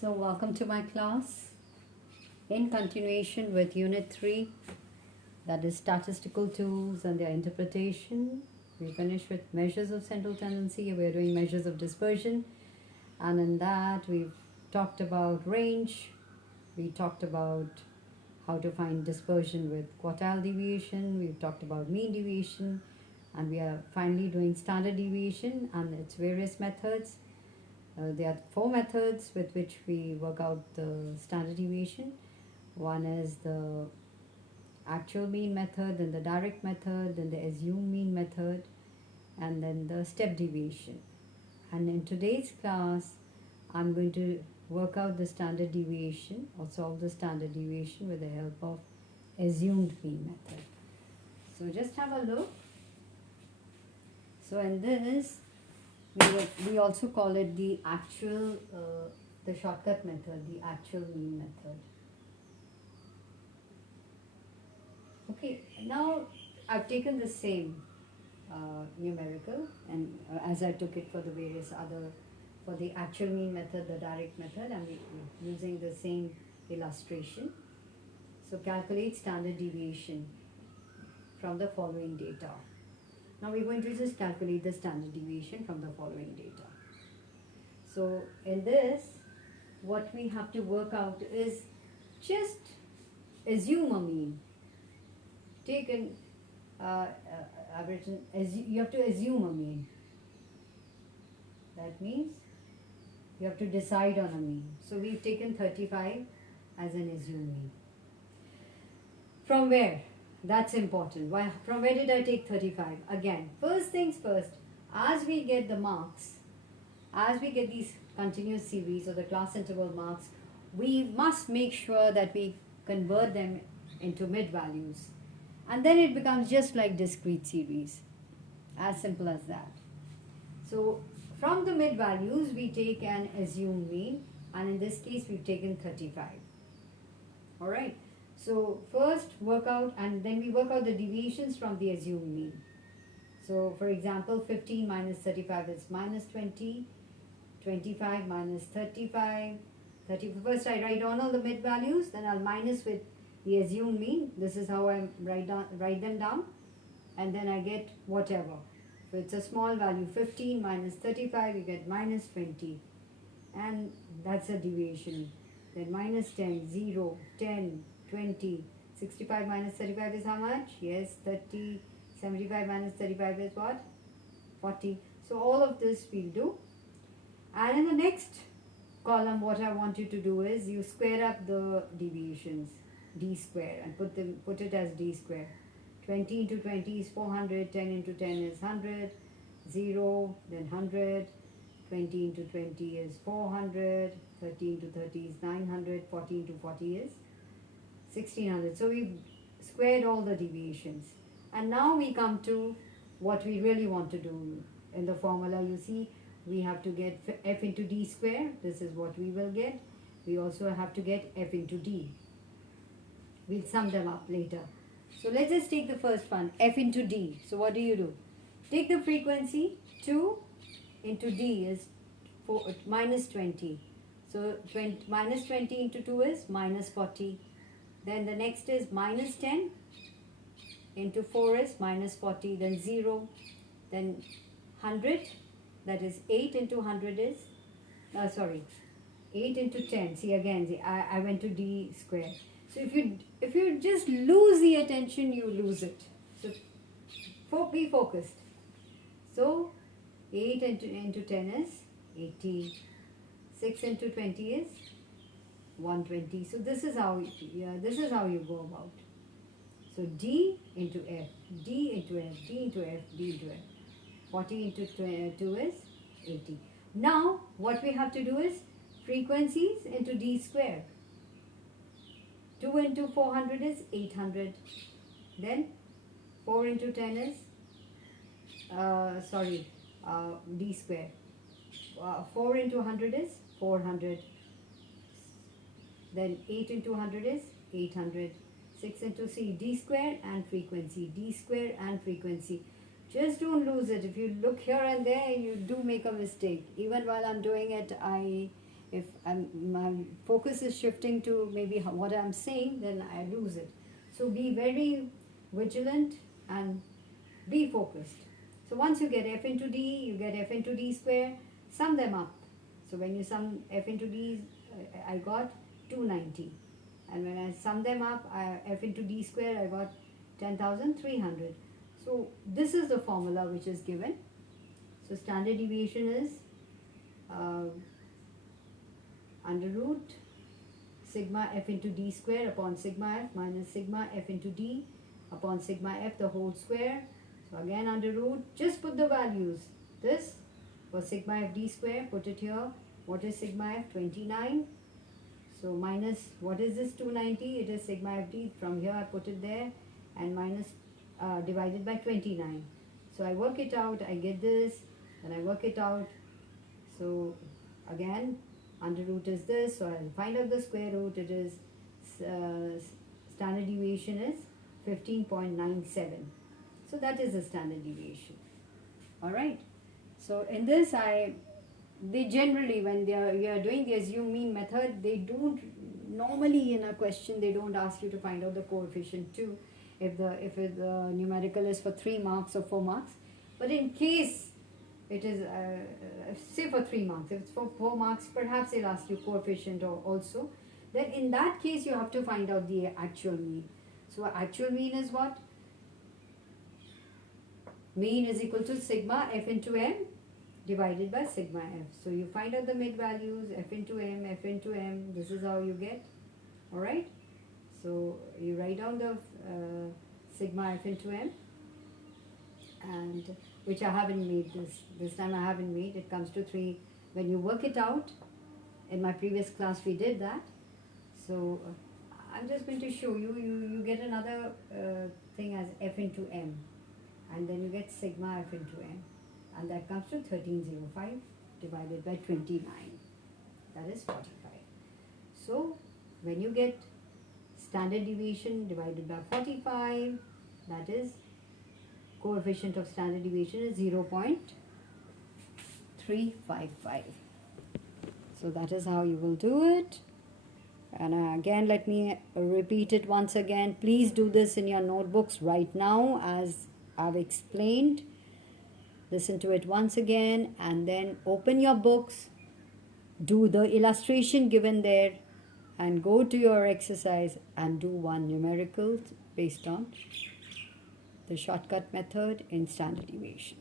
So welcome to my class. In continuation with Unit 3, that is statistical tools and their interpretation. We finished with measures of central tendency. We're doing measures of dispersion. And in that, we've talked about range. We talked about how to find dispersion with quartile deviation. We've talked about mean deviation. And we are finally doing standard deviation and its various methods. There are four methods with which we work out the standard deviation. One is the actual mean method, then the direct method, then the assumed mean method, and then the step deviation. And in today's class, I'm going to work out the standard deviation or solve the standard deviation with the help of assumed mean method. So just have a look. So in this, we also call it the actual, the shortcut method, the actual mean method. Okay, now I've taken the same numerical and as I took it for the various other, for the actual mean method, the direct method, I'm using the same illustration. So calculate standard deviation from the following data. Now we're going to just calculate the standard deviation from the following data. So in this, what we have to work out is just assume a mean. Take an average, you have to assume a mean. That means you have to decide on a mean. So we've taken 35 as an assumed mean. From where? That's important. Why? From where did I take 35? Again, first things first, as we get the marks, as we get these continuous series or the class interval marks, we must make sure that we convert them into mid values. And then it becomes just like discrete series. As simple as that. So from the mid values, we take an assumed mean, and in this case, we've taken 35. All right. So first work out, and then we work out the deviations from the assumed mean. So for example, 15 minus 35 is minus 20, 25 minus 35, 30. First I write down all the mid values, then I'll minus with the assumed mean. This is how I write them down, and then I get whatever. So it's a small value, 15 minus 35, you get minus 20, and that's a deviation. Then minus 10, 0, 10, 20, 65 minus 35 is how much? Yes, 30, 75 minus 35 is what? 40. So all of this we'll do. And in the next column, what I want you to do is you square up the deviations, d square, and put it as d square. 20 into 20 is 400, 10 into 10 is 100, 0, then 100, 20 into 20 is 400, 30 into 30 is 900, 40 into 40 is 1600. So we've squared all the deviations. And now we come to what we really want to do. In the formula, you see, we have to get f into d square. This is what we will get. We also have to get f into d. We'll sum them up later. So let's just take the first one, f into d. So what do? Take the frequency, 2 into d is minus 20. So minus 20 into 2 is minus 40. Then the next is minus 10 into 4 is minus 40. Then 0. Then 100. That is 8 into 100 is, 8 into 10. See again, I went to d square. So if you just lose the attention, you lose it. So be focused. So 8 into 10 is 80. 6 into 20 is 120. So this is how you go about. So d into f, d into f, d into f, d into f. 40 into 2 is 80. Now what we have to do is frequencies into d square. 2 into 400 is 800. Then 4 into 10 is d square. 4 into 100 is 400. Then 8 into 100 is 800. 6 into d square and frequency. D square and frequency. Just don't lose it. If you look here and there, you do make a mistake. Even while I'm doing it, I If my focus is shifting to maybe what I'm saying, then I lose it. So be very vigilant and be focused. So once you get f into d, you get f into d square, sum them up. So when you sum f into d, I got 290. And when I sum them up, f into d square, I got 10,300. So this is the formula which is given. So standard deviation is under root sigma f into d square upon sigma f minus sigma f into d upon sigma f the whole square. So again under root, just put the values. This was sigma f d square, put it here. What is sigma f? 29. So minus, what is this 290? It is sigma f d. From here I put it there, and minus divided by 29. So I work it out, I get this, then I work it out. So again, under root is this, so I'll find out the square root. It is standard deviation is 15.97. So that is the standard deviation. Alright. So in this, they generally, when you are doing the assume mean method, they don't normally in a question, they don't ask you to find out the coefficient too, if the numerical is for 3 marks or 4 marks. But in case it is say for 3 marks, if it's for 4 marks, perhaps they'll ask you coefficient also. Then in that case you have to find out the actual mean. So actual mean is what? Mean is equal to sigma f into m divided by sigma f. So you find out the mid values, f into m, this is how you get. Alright, so you write down the sigma f into m, and which I haven't made this time. I haven't made it. Comes to 3 when you work it out. In my previous class we did that. So I'm just going to show you. You get another thing as f into m, and then you get sigma f into m, and that comes to 1305 divided by 29. That is 45. So when you get standard deviation divided by 45, that is coefficient of standard deviation is 0.355. So that is how you will do it. And again, let me repeat it once again. Please do this in your notebooks right now as I've explained. Listen to it once again and then open your books, do the illustration given there, and go to your exercise and do one numerical based on the shortcut method in standard deviation.